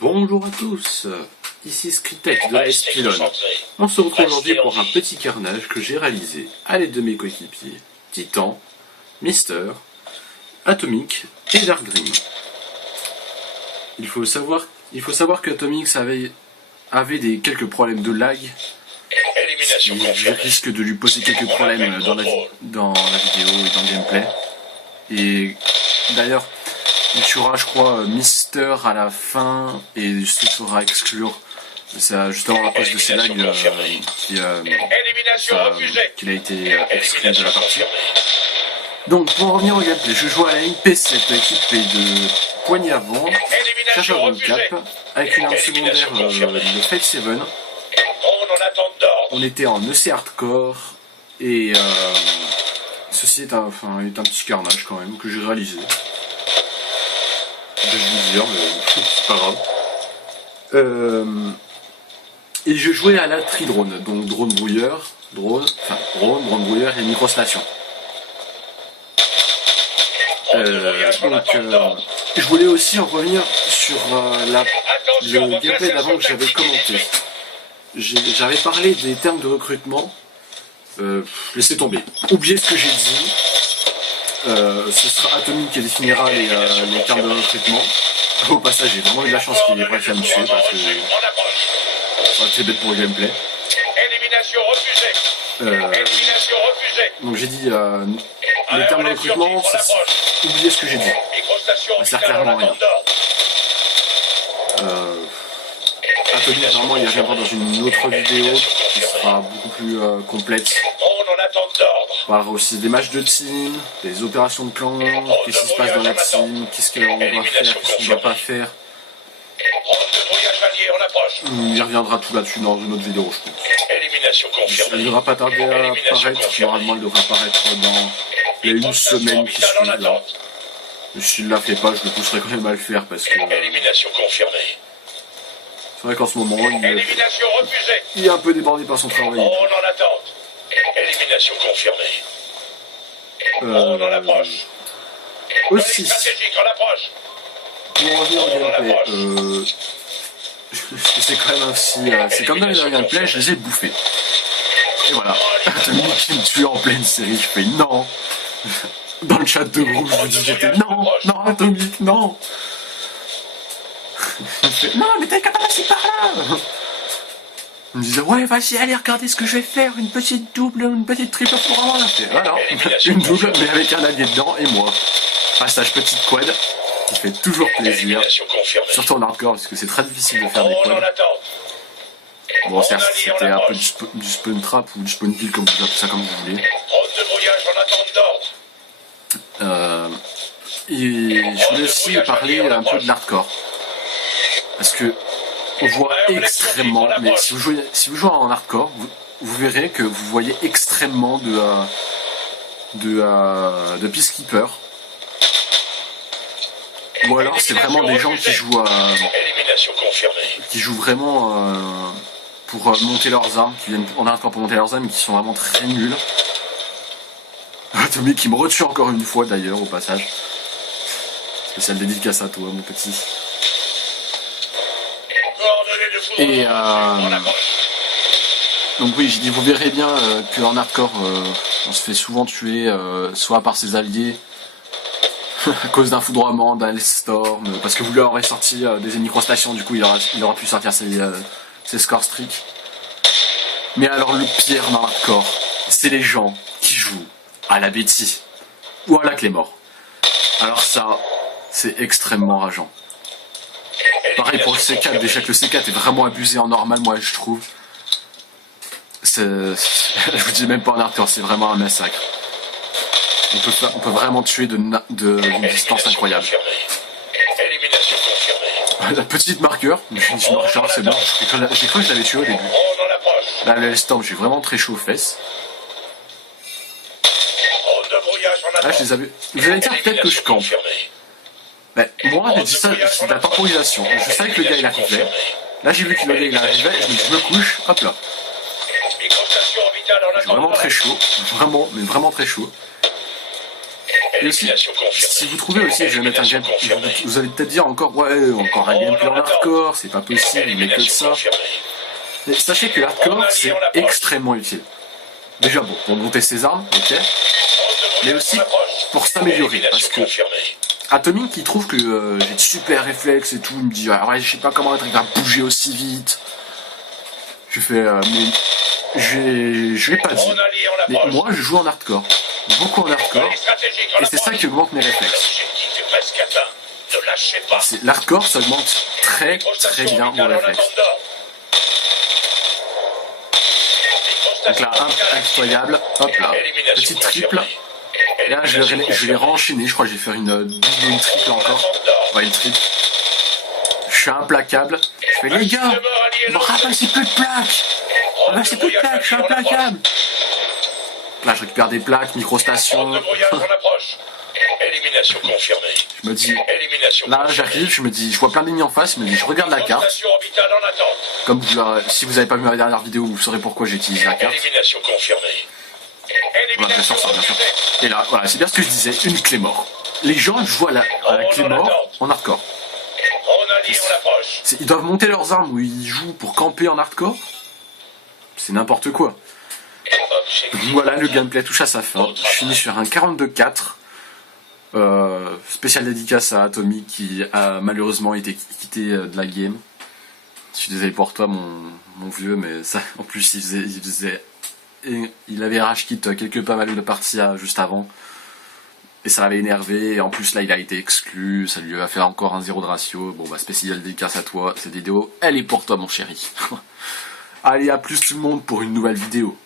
Bonjour à tous, ici Scriptech de la S-Pylon. On se retrouve aujourd'hui pour un petit carnage que j'ai réalisé à l'aide de mes coéquipiers Titan, Mister, Atomic et Dark Dream. Il faut savoir que Atomic avait quelques problèmes de lag. Je risque de lui poser quelques problèmes dans la vidéo et dans le gameplay. Et d'ailleurs, il tuera, je crois, Mister à la fin et se fera exclure. C'est justement à cause de ces lags qu'il a été exclu de la partie. Donc, pour en revenir au gameplay, je joue à la MP7 équipée de poignée avant, chargeur de cap, avec une arme secondaire de Fate 7. On était en EC hardcore et ceci est un petit carnage quand même que j'ai réalisé. De dire, mais c'est pas grave. Et je jouais à la tri-drone, donc drone brouilleur, drone brouilleur et microstation. Je voulais aussi en revenir sur le gameplay d'avant que j'avais commenté. J'avais parlé des termes de recrutement. Laissez tomber. Oubliez ce que j'ai dit. Ce sera Atomic qui définira les termes de recrutement. Au passage, j'ai vraiment eu de la chance qu'il ait réussi à me tuer parce que ça aurait été bête pour le gameplay. Donc j'ai dit les termes de recrutement, oubliez ce que j'ai dit. Ça sert clairement à rien. Atomic, normalement, il reviendra dans une autre vidéo qui sera beaucoup plus complète. On parlera aussi des matchs de team, des opérations de clan, qu'est-ce qui se passe dans la team, qu'est-ce qu'on doit faire, qu'est-ce qu'on ne doit pas faire. Il reviendra tout là-dessus dans une autre vidéo, je pense. Elle ne devra pas tarder à apparaître, normalement elle devra apparaître dans une semaine qui suit là. Mais s'il ne la fait pas, je le pousserai quand même à le faire parce que... C'est vrai qu'en ce moment, il est un peu débordé par son travail. Élimination confirmée. On en approche. Aussi, pour revenir au gameplay, c'est quand même aussi... c'est comme dans les gameplay, je les ai bouffés. Et voilà. Atomic qui me tue en pleine série, je fais non. Dans le chat de groupe, je vous dis j'étais non, Atomic, non. Il fait non, mais t'es capable de passer par là. Il me disait ouais, vas-y, allez, regardez ce que je vais faire, une petite double, une petite triple pour avoir. Voilà, une double, mais avec un allié dedans et moi. Passage petite quad, qui fait toujours plaisir, surtout en hardcore, parce que c'est très difficile de faire des quads. Bon, certes, c'était un peu du spawn trap ou du spawn kill, comme vous appelez ça comme vous voulez. Et je voulais aussi parler un peu de l'hardcore. Parce que on voit extrêmement, mais si vous jouez en hardcore, vous verrez que vous voyez extrêmement de peacekeeper. Ou alors c'est vraiment des gens qui jouent vraiment pour monter leurs armes, qui viennent en hardcore pour monter leurs armes, et qui sont vraiment très nuls. Atomic qui me retue encore une fois d'ailleurs au passage. Spécial dédicace à toi mon petit. Et donc oui, j'ai dit vous verrez bien qu'en hardcore on se fait souvent tuer soit par ses alliés à cause d'un foudroiement, d'un storm, parce que vous lui aurez sorti des microstations, du coup il aura pu sortir ses score streaks. Mais alors le pire dans hardcore, c'est les gens qui jouent à la Betty ou à la Claymore. Alors ça, c'est extrêmement rageant. Pareil pour le C4, déjà que le C4 est vraiment abusé en normal, moi je trouve. Je vous dis même pas en hardcore, c'est vraiment un massacre. On peut vraiment tuer d'une distance incroyable. La petite marqueur, je me recharge, c'est bon, j'ai cru que je l'avais tué au début. Là, le Storm, j'ai vraiment très chaud aux fesses. Là, je les avais... Vous allez dire peut-être que je campe. Mais moi, j'ai dit ça, c'est de la temporisation. Je savais que le gars il arrivait. Là, j'ai vu que le gars il arrivait, je me couche, hop là. J'ai vraiment très chaud, vraiment très chaud. Et aussi, si vous trouvez aussi, je vais mettre un gameplay, vous allez peut-être dire encore, ouais, encore un gameplay en hardcore, c'est pas possible, mais que ça. Mais sachez que l'hardcore, c'est extrêmement utile. Déjà bon, pour monter ses armes, ok, mais aussi pour s'améliorer, parce que Atomic qui trouve que j'ai de super réflexes et tout, il me dit ah ouais je sais pas comment être à bouger aussi vite. Je fais mais je l'ai pas dit. Mais moi je joue en hardcore, beaucoup en hardcore, et c'est ça qui augmente mes réflexes. L'hardcore ça augmente très bien mon réflexe. Donc là, impitoyable, hop là, petite triple. Et là, je vais renchaîner, je crois que je vais faire une double ou une triple encore. Ouais, une triple. Je suis implacable. Je fais, les gars, ramassez plus de plaques. Ramassez plus de plaques, je suis implacable. Là, je récupère des plaques, microstation. Je me dis, là, j'arrive, je me dis, je vois plein d'ennemis en face, je me dis, je regarde la carte. Comme si vous n'avez pas vu ma dernière vidéo, vous saurez pourquoi j'utilise la carte. Voilà, bien sûr, ça, bien sûr. Et là, voilà, c'est bien ce que je disais, une clé mort. Les gens jouent à la clé mort en hardcore. Ils doivent monter leurs armes où ils jouent pour camper en hardcore. C'est n'importe quoi. Voilà, le gameplay touche à sa fin. Je finis sur un 42-4. Spécial dédicace à Atomic qui a malheureusement été quitté de la game. Je suis désolé pour toi, mon vieux, mais ça, en plus, il avait rage quit pas mal de parties juste avant. Et ça l'avait énervé, et en plus là il a été exclu, ça lui a fait encore un 0 de ratio. Bon bah spécial dédicace à toi, cette vidéo, elle est pour toi mon chéri. Allez, à plus tout le monde pour une nouvelle vidéo.